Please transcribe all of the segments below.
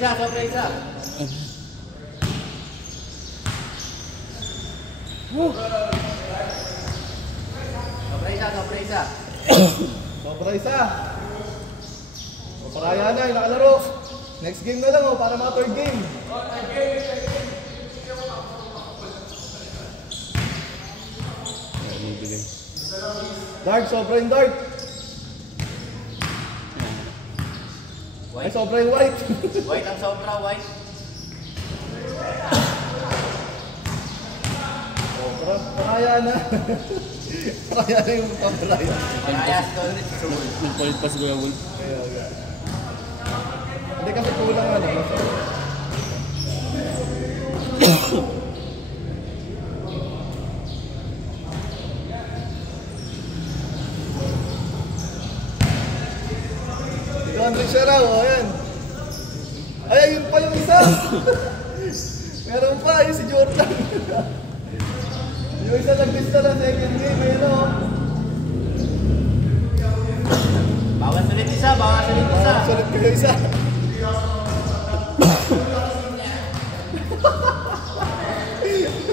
Isa, sobra isa. Sobra isa, sobra isa. Sobra isa. Paraya na, nakalaro. Next game na lang para mga third game. Dart, sobra yung dart. Ay, sobra yung white. White ang sobra, white. Sobra, paraya na. Paraya na yung paparaya. Parayas ko ulit. Nagpalit pa siguro Wolf. Hindi kasi kulang ano. Ito Andre siya raw, ayan. Ay, ayun pa yung isa. Meron pa, yun si Jordan. Yung isa nag-miss na second game, ayun o. Bawas ulit isa, bawas ulit isa. Sulit kayo isa.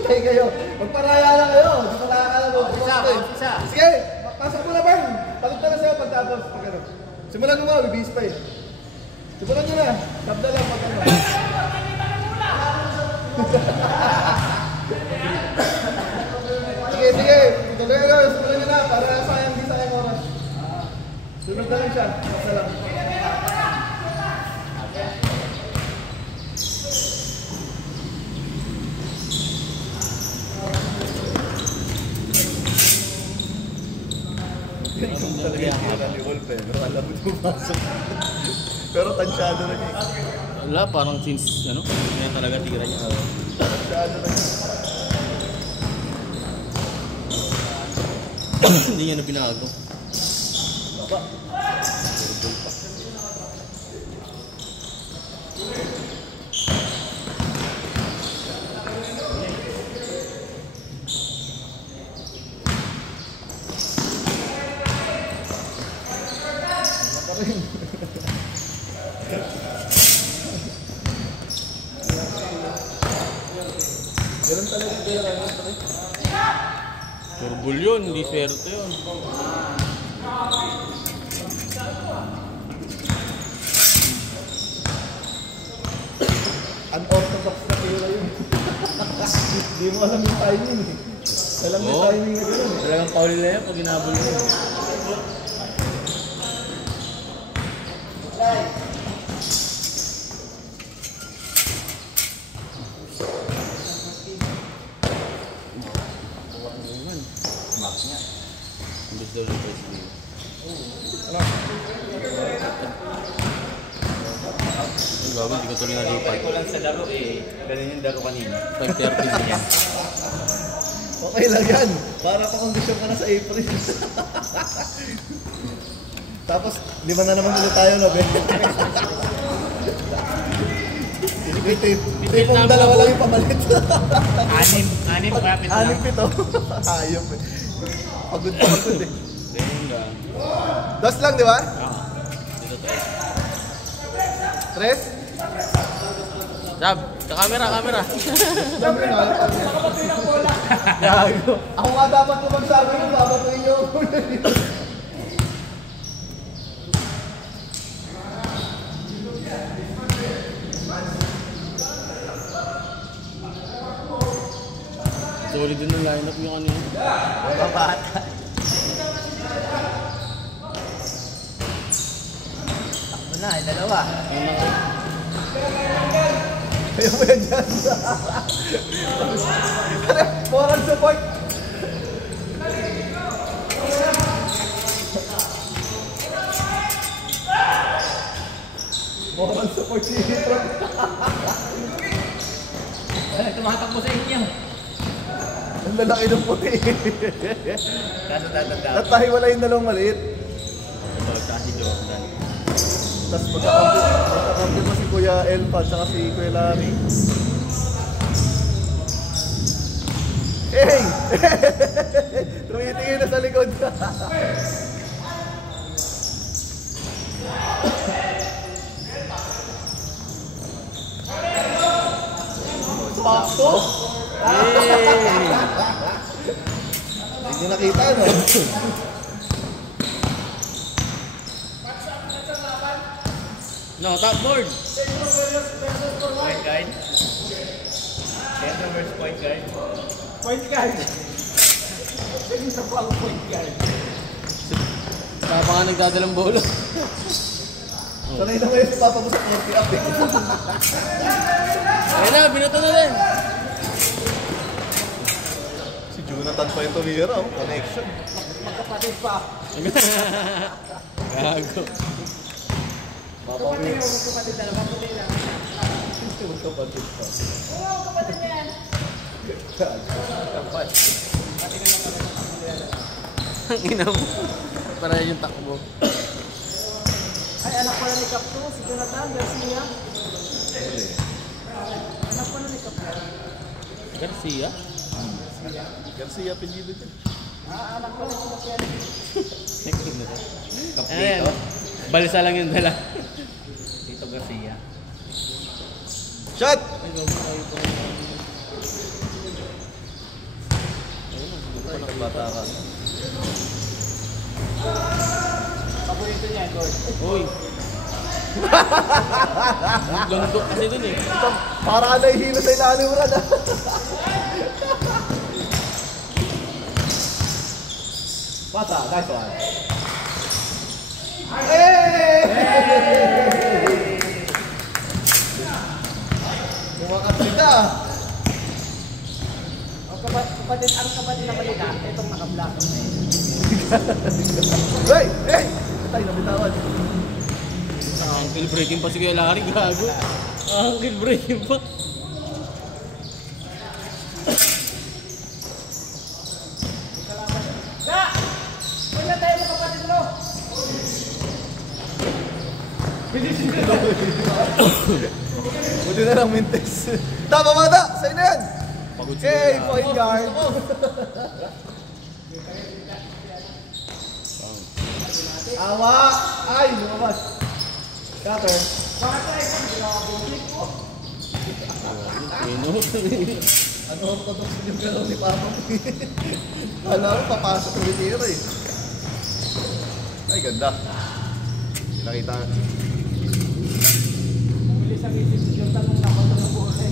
Tayo kayo. Magparaya lang kayo. Magparaya ka lang. Bawas isa. Sige, pasok mo na Bern. Palit na sa'yo pagtapos. Simulan mo mo, bibis pa eh. Simulan nyo na. Tap na lang pagkano. Sige, sige. Tuloy ka. Simulan nyo na. Para sayang, di sayang oras. Sunod na lang siya. Basta lang. Ganyan talaga yung tira ni Wolf eh. Pero alam mo pumasok. Pero tansyado na niya. Wala, parang since ano, ganyan talaga tira niya. Tansyado na niya. Hindi niya na binago. Baba. Ganun talaga pera yun. Turbul yun, hindi swerte yun. Unorthodox na pera yun. Hindi mo alam yung timing eh. Alam yung timing na gano'n eh. Talagang pauli na yan pag ginabol yun. Imbes daw yung best deal. Ay, bago, hindi ko tuloy nalipat. Ko lang sa laro eh. Ganun yung laro kanina. 5:30 din yan. Okay lang yan. Para pa-condition ka na sa April. Tapos, 5 na naman ulit tayo, no? Tipong dalawa lang yung pamalit. Anim, kapit lang. 6, 7. Hayop eh. Pagod eh. Venga. 2 lang, di ba? Dito tayo. 3? Jab, sa camera. Sabi na, gago. Ako nga dapat ko magsabi nung babatuin niyo ako. Solid din ang lineup niyo kanina. Babata. Takbo na, dalawa. Ayaw mo yan dyan. Moral support. Moral support si Hitro. Ay, tumatakbo sa inyo. Ang lalaki ng puti. Kaso tatanda. Natahiwala yung dalawang maliit. Ito si Jordan. Tapos magkakampi mo si Kuya Elpa at si Kuya Larry. Hey! Tumitingin na sa likod. Pakto! Hey! Hindi nyo nakita, no? No, top board! Point guard. Center versus point guard. Point guard. Ito po ang point guard. Tama nga nagdadalang bolo. Sanay na ngayon si Papa mo sa 40 up eh. Ayun na, binato na rin. Si Jonathan pa yung tumira, oh. Connection. Magkapatid pa. Gago. Papa mo Kapatid mo, magkapatid na lang. Kapatid lang. yung kapatid pa. Oo, kapatid yan. Kapatid. Ang ina mo. Para yung takbo. Ay, anak pala ni Kapto, si Jonathan Garcia. Anak pala ni Kapto. Garcia? Garcia apelyido dyan. Anak pala ni Kapto. Ayan. Balisa lang yung dala. Tito Garcia. Shot! Ay, nagbata ka. Paborito niya, Gord. Uy. Landok kasi dun eh. Para ka nahihilo sa ilalim mo na. Pasa, nice one. Hey! Kumakat kita. Ang kapatid na malina, itong naka-black. Hey! Hey! Patay, nabitawan. Ankle breaking pa si Kuya Larry, gago. Ankle breaking pa. Ka! Wala tayo ng kapatid mo! Buti na lang mintes. Tama mata! Sa'yo na yan! Pagod si Hey, Kuya Larry. point guard! Awa! Ay, lumabas! Cutter! Ano ang patok yung galaw ni Papa? Alam mo, papasok ulit tira eh. Ay, ganda. Nakita. Bilis ang isip si Jonathan nung nakota ng buhay.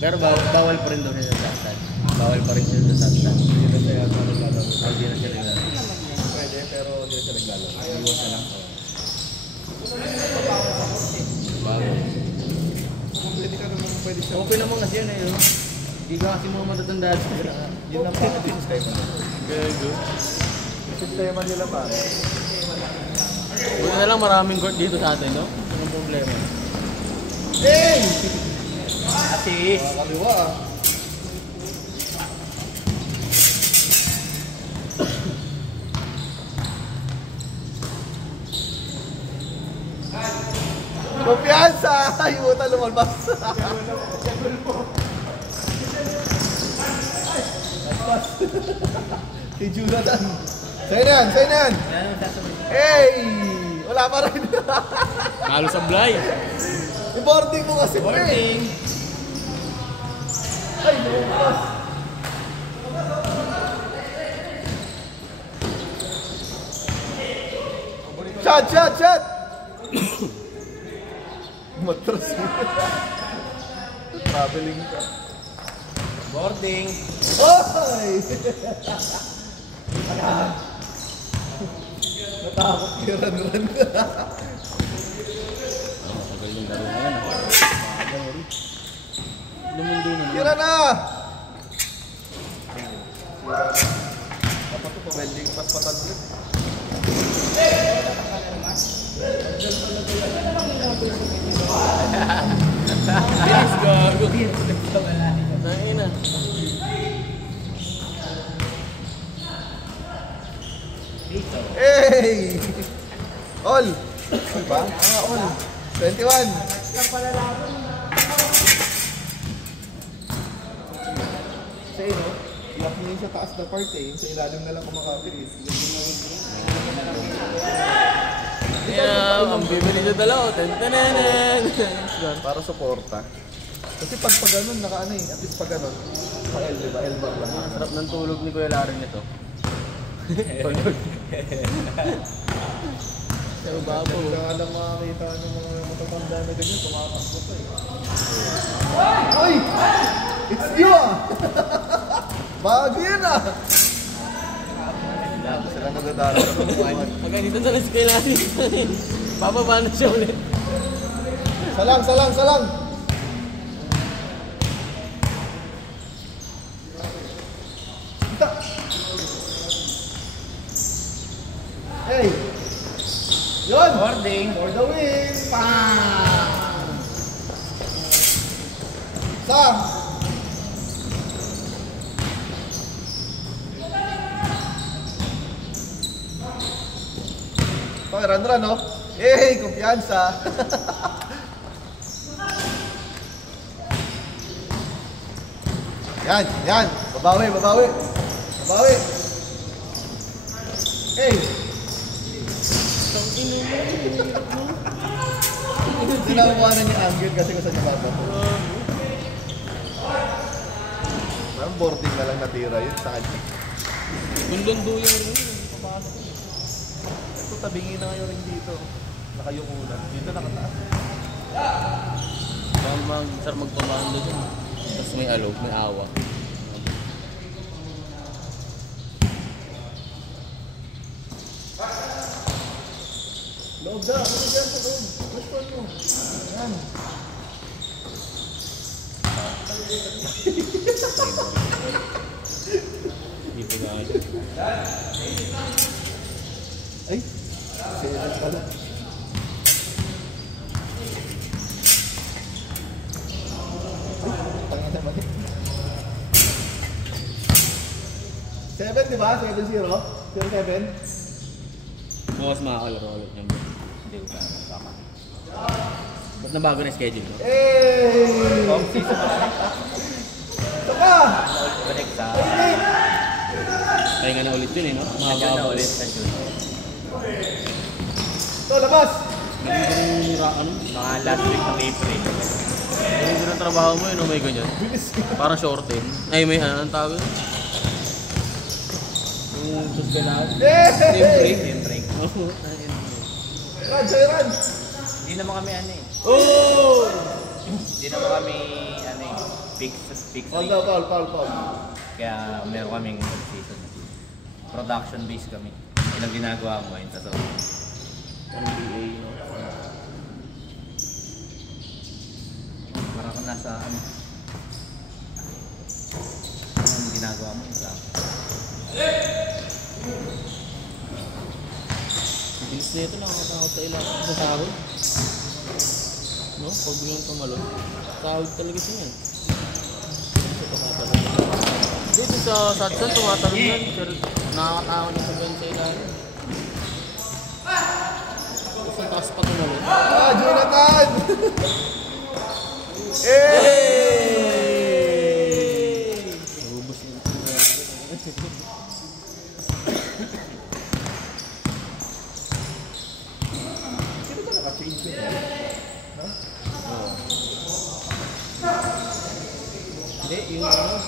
Pero bawal pa rin daw siya sa sasad. Bawal pa rin siya sa sasad. Hindi na siya yata naglalaro. Hindi na siya naglalaro. Pwede, pero hindi na siya naglalaro. Iwas na lang. Bago. Pwede ka naman, pwede siya. Okay naman kasi yan eh. no? Hindi ka kasi mga matatanda. Yun lang pa ang sistema. Gago. Sistema nila pa. Buti na lang maraming court dito sa atin, no? Anong problema? Hey! Assist. Kaliwa ah. Kumpiyansa! Ay, buta lumalbas. Lumabas. Si Jonathan. Sa'yo na yan, sa'yo na yan. Wala naman sasabihin. Hey! Wala pa rin. Halo sablay. I-boarding mo kasi. pre. Boarding. Ay, lumabas. Shot, shot, shot! Matras mo. Traveling ka. Boarding. Oy! Natakot yung run-run. Tagal yung laro na yan. Lumundo na naman. Tira na! Dapat ito pa-welding pass patalulit. Bilis, gago. Nain na. Hey! All! All ba? All. 21. Sa ino, iyak niya yung sa taas na part eh. Yung sa ilalim na lang kumakapit eh. Yeah, ang bibili nyo dalaw. Tentenen. Para suporta. Kasi pag ganun, naka ano eh. At least pag ganun. Pa-L, diba? L-bar lang. Sarap ng tulog ni Kuya Larry nito. Tulog. Sa babo. Kaya nga lang makakita ng mga matatanda na ganyan, tumatakbo pa eh. Ay! It's you ah! Bago yun ah! Sila nagdadala ng buwan. Pagka dito na lang si Kuya Larry. Bababa na siya ulit. Salang, salang, salang! Kita! Hey! Yun! Boarding. For the win! Pam! Sam! Okay, run, no? Hey, kumpiyansa! Yan, yan! Babawi, babawi! Babawi! Hey! Hindi na kukuhanan yung angle kasi kung saan yung baba. Parang boarding na lang natira yun sa kanya. Kundundo yung rin. Papasok. Ito, tabingin na ngayon rin dito. Nakayukulan. Dito nakataas. Sarap magpamando dyan. Tapos may alog, may awa. Loob na! Ano dyan sa loob? Push mo. Yan. Dito na ako. Ay! Seven pala. Ay! Tangin naman eh. 7, di ba? 7-0? 0-7? Bukas makakalaro ulit niya. Hindi ko tama. Ba't nabago na schedule ko? Hey! Off-season na lang. Saka! Balik sa... Pahinga na ulit yun eh, no? Sa June na ulit. Sa June. Ito, labas! Hindi ano? Mga last week ng April. Hindi ng trabaho mo yun, may ganyan. Parang short eh. Ay, may anong tawag yun? Yung suspelahan. Hey! Yung break. Run, Joy, run! Hindi naman kami ano eh. Oh! Hindi naman kami ano eh. Fix Foul rate. na, foul, foul, foul. Kaya meron kaming season. Production based kami. Yun ang ginagawa mo yun. Tapos NBA, no? parang kung nasa ano. Ang ginagawa mo yun sa... Bilis na ito, nakakatakot sa ilang sa sahod. No? Pag biglang tumalon, sahod talaga siya yan. Dito sa Satsan, tumatalon yan. Pero nakakatakot niya sa ganyan sa ilalim. Tapos ang taas pa tumalon. Ah, Jonathan! Hey! Nabubos na ito. Sino ba naka-change yun? No? Hindi, yung ano?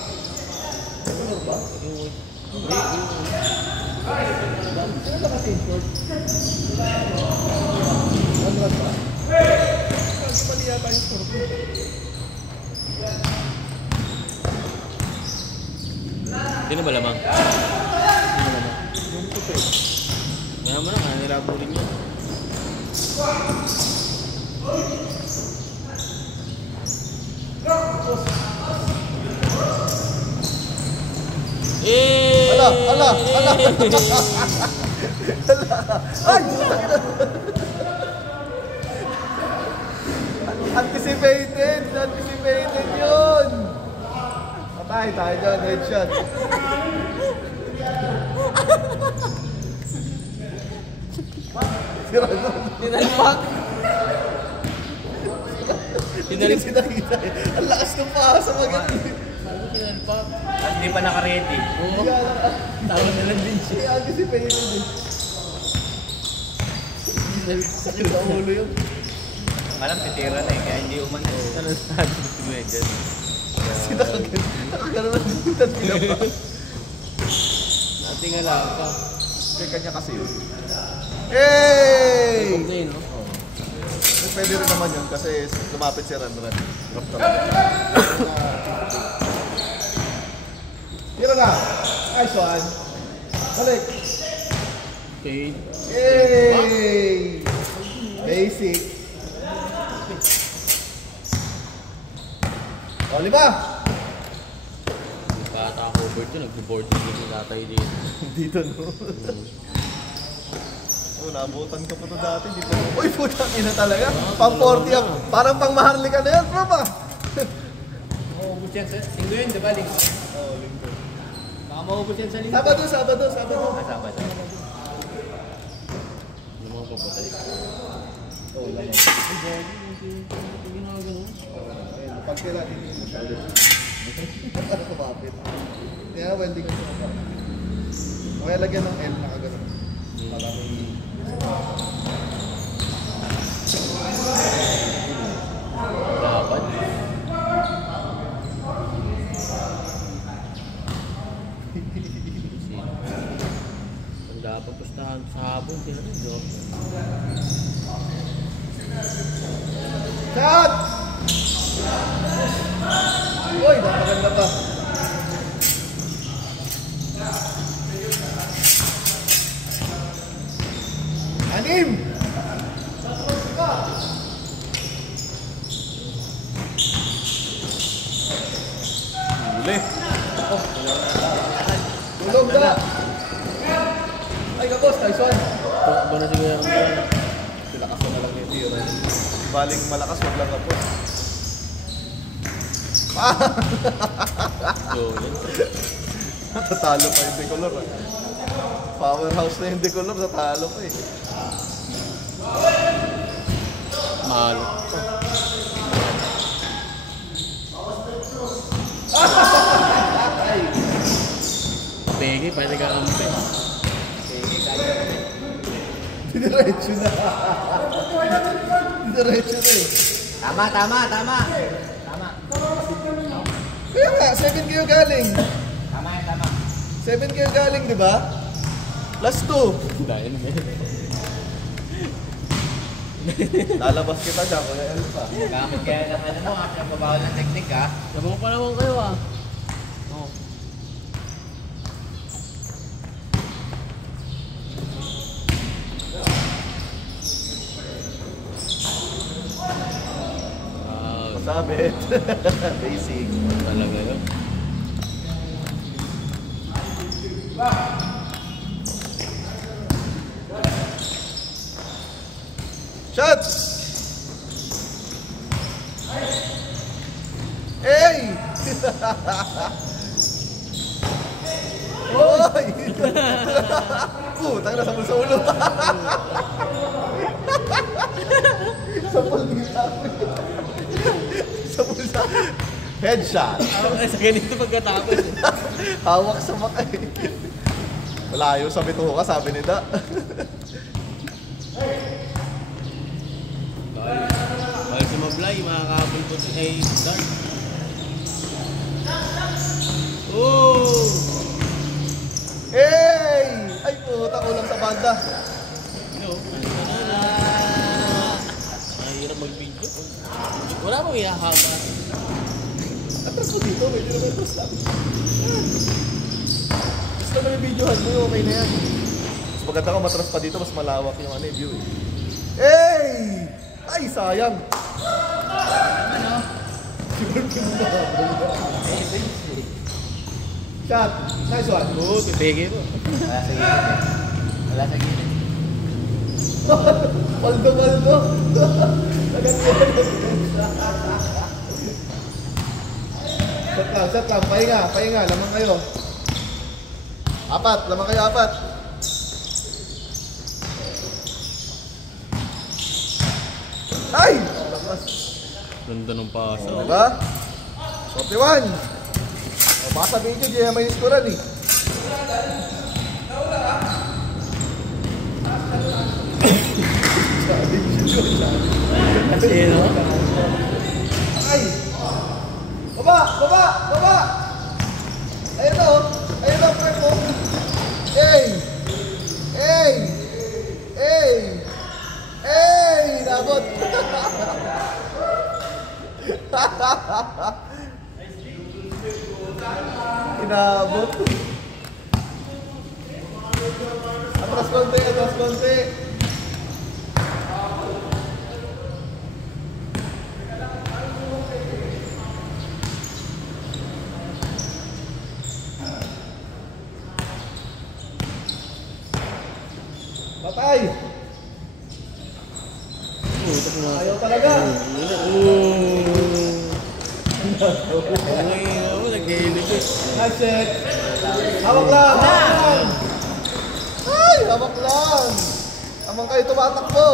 Ano ba? Yung... Sino naka-change yun? Ano ba? Lagi mali yata yung score ko. Hindi na ba lamang? Yung puti. Kaya mo na, kaya nilabo rin yun. Eh! Ala, ala, ala. Ay! Anticipated! Anticipated yun! Patay tayo dyan, headshot. Sira na. Tinalpak! Hindi kasi nakita eh. Ang lakas ng pasa maganda. Tinalpak. At hindi pa naka-ready. Oo. Tama na lang din siya. Anticipated eh. Sakit sa ulo yun. Malam titira na eh, kaya hindi umano. Ano sabi ko si Megan? Kasi nakagano'n ng bitan nila pa. Nating alaga. Kaya kanya kasi yun. Hey! Complain, no? Pwede rin naman yun kasi lumapit si Ranran. Drop talaga. Tira na! Nice one! Balik! Okay. Yay! Basic! O, 5! Kata-covered yun, nag-board game yung tatay dito. Dito, no? Oh, nabutan ko pa to dati. Dito. Uy, putang ina talaga. Pang 40 up. Parang pang maharlika na yan, bro ba? Maubos yan sa linggo yun, di ba? Linggo. Oo, linggo. Baka maubos yan sa linggo. Sabado. Sabado. Ano mga papatay? Oo, lang. Ayun, pag kila, hindi mo siya. Ano kumapit? Kaya welding ko siya. Kaya lagyan ng L, nakagano'n. Para may... Dapat. Ang dapat pustahan sa habon, sila rin, no? Shot! Uy, napaganda pa. Anim! Huli. Tulog na. Ay, kapos, nice one. Takbo na siguro yung Silakas na lang yung tira. Baling malakas, wag lang kapos. Jolen. Tatalo pa yung decolor. Powerhouse na yung decolor, tatalo pa eh. Mahal. Pegi, pwede ka kampi. Diretso na. Diretso na eh. Tama. Kaya nga, 7 kayo galing. Tama yan, tama. 7 kayo galing, di ba? Plus 2. Dahil na. Lalabas kita dyan, Kuya Elfa. Gamit kaya ng ano mo, ang babaw ng teknik ha. Sabang pa naman kayo ah. Oh. Masabit. Basic. Talaga yun. Shots! Hey! Oy! Tangina sa ulo. Sa pulsa. Sa pulsa. Headshot. Sa ganito pagkatapos. Hawak sa mata eh. Malayo sa bituka, sabi ni Da. Bawal sumablay, makakabal ko si Dark. Oh! Hey! Ay puta, kulang sa banda. No, mahirap mag-video. Wala mong ihahaba. Atras mo dito, medyo naman atras lang. Gusto naman yung videohan mo, okay na yan. Mas maganda ka matras pa dito, mas malawak yung ano, view eh. Hey! Ay, sayang! Ano? Shot! Nice one! Oo, titigi ko. Wala sa gilid. Paldo! Shot lang, pahinga, lamang kayo. Lamang kayo, 4. Ay! Lakas. Ganda ng pasa. Diba? 41. O, baka sabihin nyo, di may iskuran eh. Kasi, no? Ay! Baba! Baba! Baba! Ayun o! Ayun o, friend mo! Hey! Hey! Hey! Hey! Nabot! Inabot! Atras konti! Atras konti! Patay! Putak na. Ayaw talaga! Ay, ako, nag-iilip eh. That's it! Hawak lang! Hawak lang! Ay! Hawak lang! Amang kayo tumatakbo!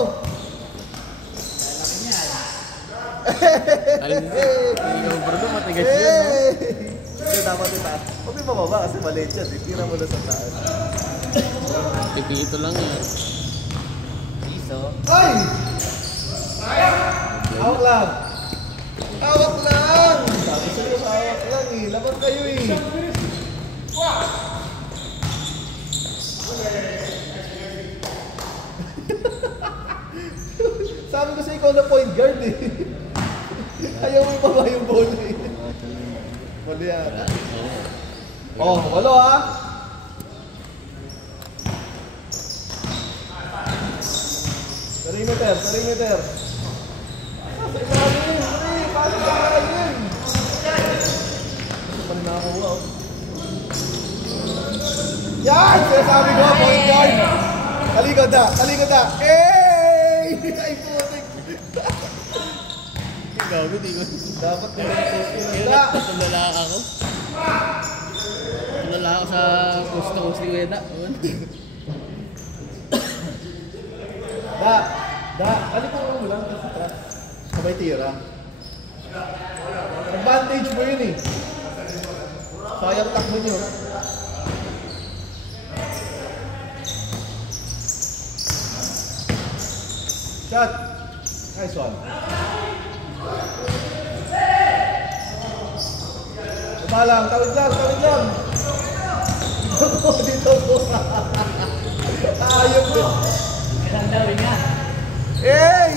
Alam mo, ikaw bro, matigas yun, no? Hindi dapat itaas. Huwag yung mababa kasi maliit yan. Tira mo na sa taas. Pipito lang yan. Iso. Ay! Hawak lang! Hawak lang! Sabi sa'yo sa hawak lang eh. Laban kayo eh. Sabi ko sa ikaw na point guard eh. Ayaw mo ibaba yung bola eh. Mali yata. Oh, walo ha? Perimeter, perimeter. Sa ilalim, pre! Pasok sa ilalim! Ano pa rin nakakuha oh. Yan! Sinasabi ko, point guard! Talikod na! Talikod na! Hey! Ay, putik! Gago, di ko. Dapat nilantos ko Kaya na. natulala ako. Natulala ako sa coast ni Weda. Alikuran mo lang kasi trap. Sabay tira. Advantage mo yun eh. Sayang takbo nyo. Shot! Nice one. Baba lang, tawid lang, tawid lang. Dito ko. Ayok din. Hey!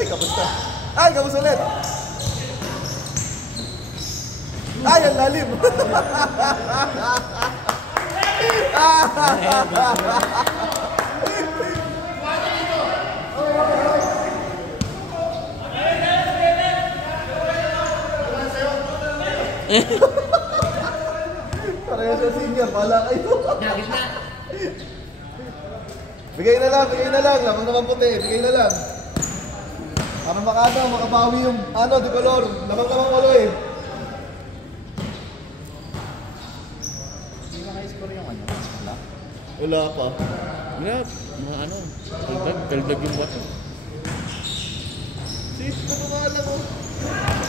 Ay, kamusta? Ay, kamusta ulit? Ay, ang lalim! Parehas sa senior, pala kayo. Nakit na. Bigay na lang, bigay na lang. Lamang naman puti, bigay na lang. Para makabawi yung, di color. Lamang naman walo eh. Hindi ba kayo-score yung ano? Wala? Wala pa. Wala, mga ano, kaldag yung buwan. Safe ko na nga lang oh.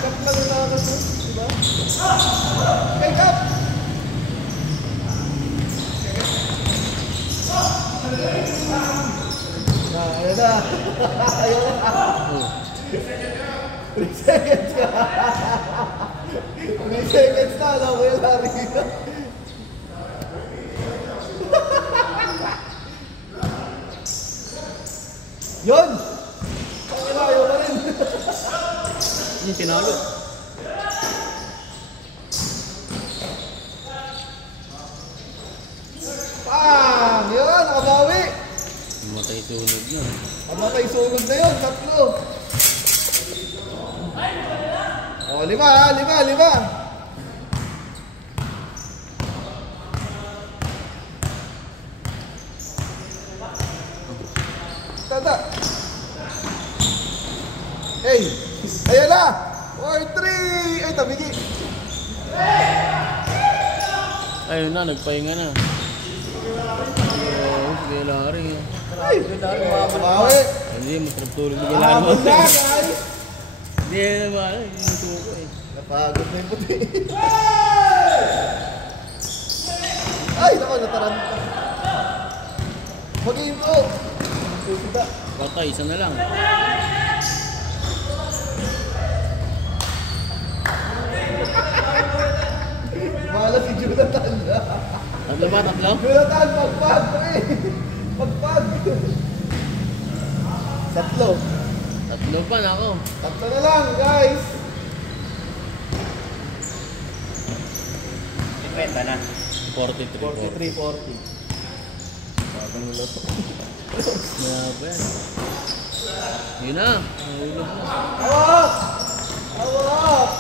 Cup lang yung nakakas mo, diba? Okay, cup! Ayun na. Ayun na. 3 seconds ka. 3 seconds na, alam ko yung lari ka. Yun! Ayaw pa rin. Yung tinalo. Bang! Yun, nakabawi. Matay sunog yun. Matay sunog na yun, 3. Oh, 5 ha, 5. Tanda. Hey! Ayan na! 4-3! Ay, tabigi! Ayun na, nagpahinga na. Oo, sige lari. Ay! Mabawi! Hindi, masarap tulog na Mahabol kailangan mo. na, guys! Hindi, naman, yung suko eh. Napagod na yung puti. Ay, naku, nataranta. Mag-into! wala. Patay, isa na lang. Mahala si Jonathan na. Tatlo ba? Tatlo? Jonathan, pagpag eh. Pagpag. Tatlo. Tatlo pa na ako. Tatlo na lang, guys. 50 na. 43, 43-40. Bagong ulo. Grabe yan. Yun na. Nahulog na. Hawak! Hawak!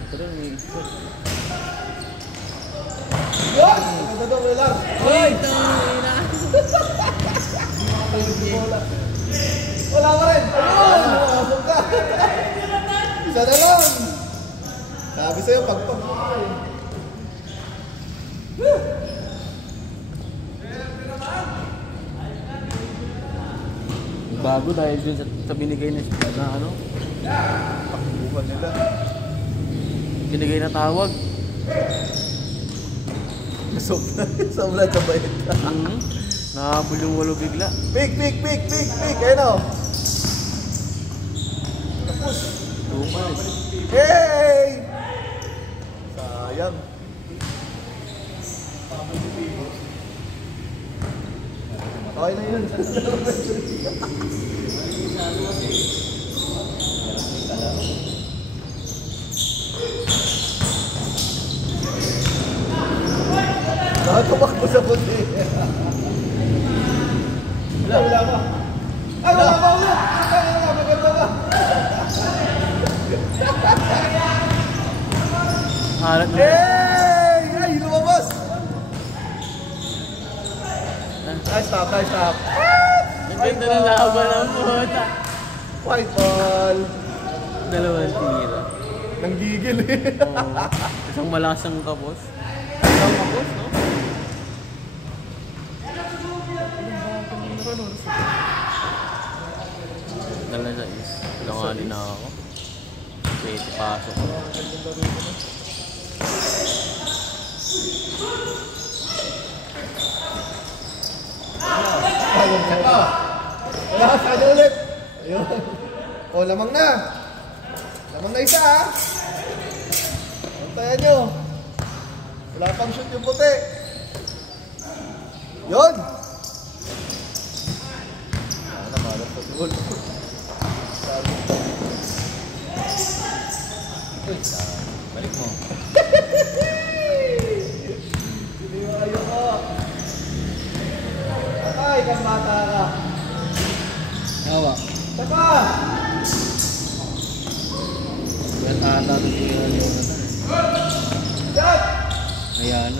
Ito rin, may isa. Yun! Magdadong mo lang. Uy! Tangina! Wala ka rin. Ayun! Masok ka. Isa na lang. Sabi sa'yo, pagpag. Bago dahil dun sa binigay na ano? Takbuhan nila. Binigay na tawag. Sobra kabait ka. Nahabol yung walo bigla. Pick, pick, pick, pick, pick. Ayun o. Tapos. Tumal. Hey! Sayang. Okay na yun. Nakatumakbo sa puti. Wala ba? Ay, wala ba ulit? Ay, wala, maganda ba? Halat na. Hey! Ay, lumabas! Nice stop, nice stop. Nagkita ng laban ng puta. White ball. Dalawang tira. Nanggigil eh. Oo. Isang malasang kapos. Isang kapos, no? Dala sa is. Langali na ako. Pwede pasok. Wala ka sana ulit. Ayun. O, lamang na. Lamang na isa ha. Antayan nyo. Wala pang shoot yung puti. Yun. Namalat pa doon. Balik mo. Hindi mo ayoko. Patay kang bata ka. Awa. Saka! Yan ata ito si Jonathan. Shot! Ayan.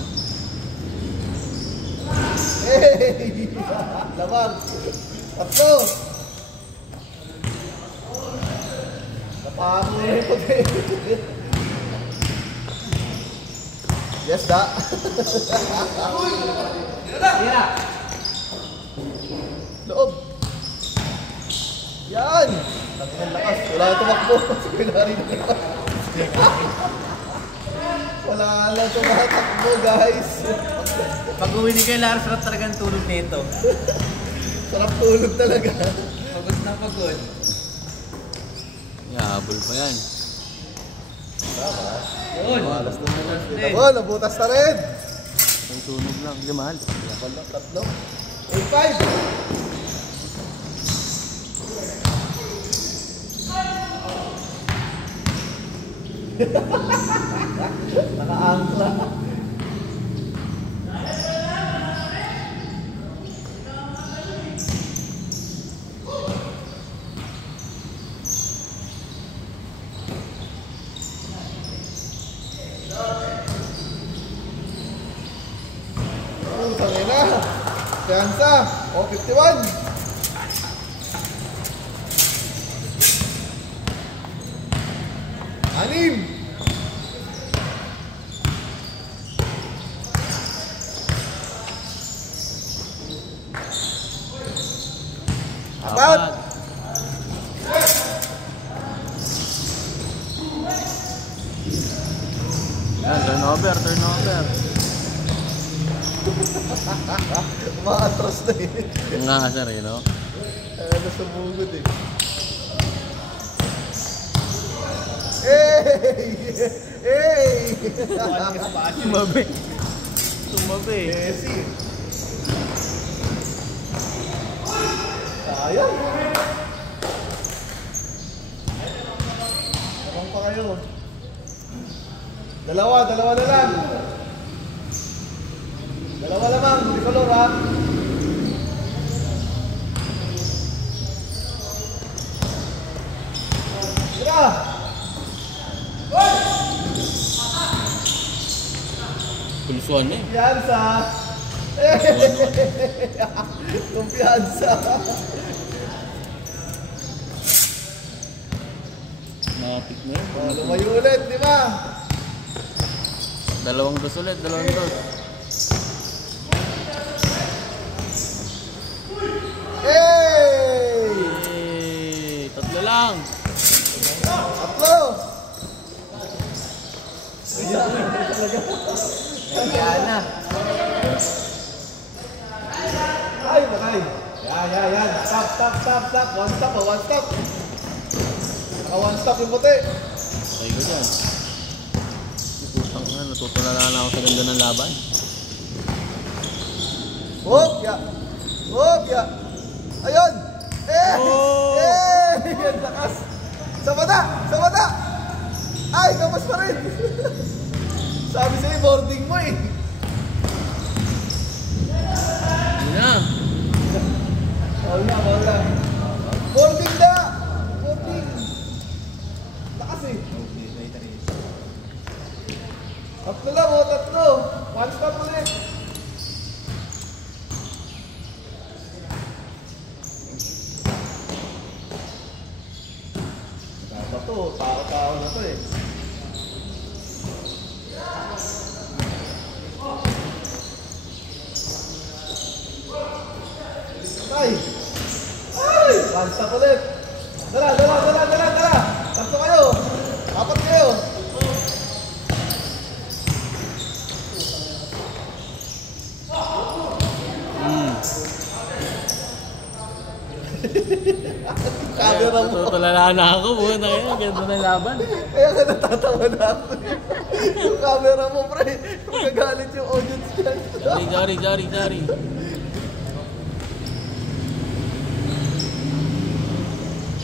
Hey! Lamang! Tatlo! Napako na yung puti. Yes, da. Loob. Yan! Tanginang lakas. Wala na tumakbo. Pinari na lakas. Wala na tumatakbo, guys. Pag uwi ni kay Lars, sarap talagang tulog nito. Sarap tulog talaga. Pagod na pagod. Yahabol pa yan. Yun. Malas na naman. Ako, nabutas na rin. Ang sunog lang. Limal. Tatlo. 8-5. Naka-angkla. Tangin na. Seansa. O, 51. Anim. Apat. Yan, turnover, turnover. Umaatras na eh. Ang na sir, you know? Nasa bugod eh. Hey! Hey! Tumabi. Tumabi. Messi. Sayang. Abang pa kayo. Dalawa na lang. Dalawa lamang, hindi color ha. Tira! Pulsuan na eh. Kumpiyansa! Kumpiyansa! Nakapit na yun. Oh, lumayo ulit, di ba? Dalawang dos ulit, dalawang dos. Hey! Hey, tatlo lang. Tatlo! Yan na. Ay, matay! Yan. Stop. One stop. Naka one stop yung puti. Patay ko dyan. Putang na, natutulala na ako sa ganda ng laban. Hop, ya. Ayun! Oh! Ang lakas! Sa mata! Ay, kamas pa rin! Sabi sa'yo, boarding mo eh. Yun na. Wala. Boarding na! Boarding! Lakas eh. Tatlo lang, tatlo. One stop ulit. Tao na to eh. Ay! One stop ulit. Dala. Tatlo kayo. Apat kayo. Camera mo. Tutulala na ako. Buwan na kayo. Ganda ng laban. Kaya ka natatawa na ako. Yung camera mo, pre. Magagalit yung audience dyan. Jari.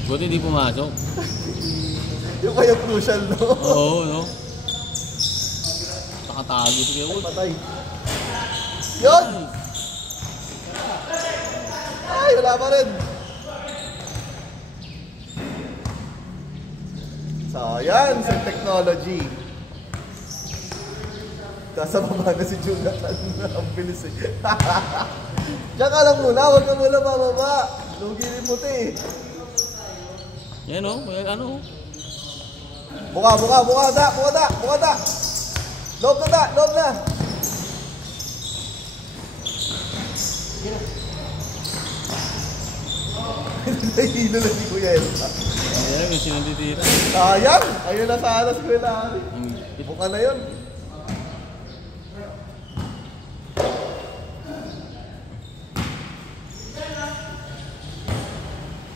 Buti hindi pumasok. Yung kaya crucial, no? Oo, no? Nakatago si Kewol. Patay. Yun! Ay, wala pa rin. Sayang sa technology. Nasa baba na si Jonathan. Ang bilis eh. Diyan ka lang muna, huwag ka muna bababa. Lugi rin puti. Yan o, may ano. Buka da. Loob na. Nahihilo na si Kuya Elsa. Ayan, may sinanditira. Sayang! Ayun na sana si Kuya Larry. Buka na yun.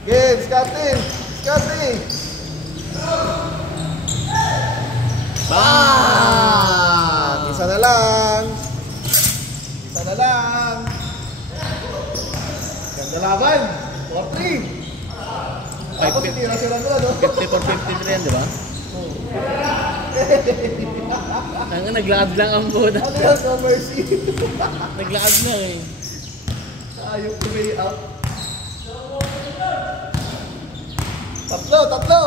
Game, Scotty! Bang! Isa na lang. Ganda laban. 4-3. Tapos tira sila doon, no? 54-53 yan, di ba? Naglakad lang ang buda. Ano yan? No mercy. Naglakad na eh. Ayok to way out. Tatlo.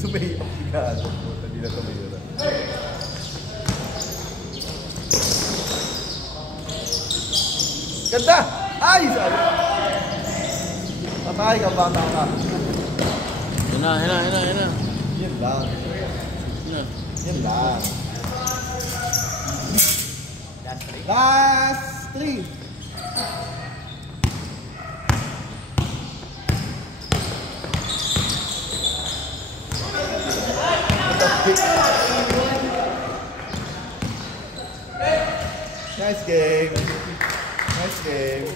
Sumay up. Hindi na tumayo na. Ganda! Ay! Sabi! Patay ka, bata ka. Yan na. Yan lang. Last 3. Nice game. Nice game.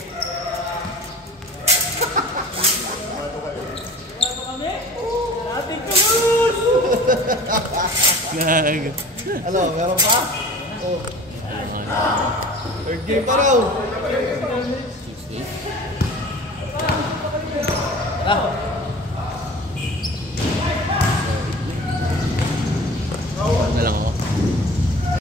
Gag. Ano, meron pa? Oh. Third game pa raw. 6-8. Ah,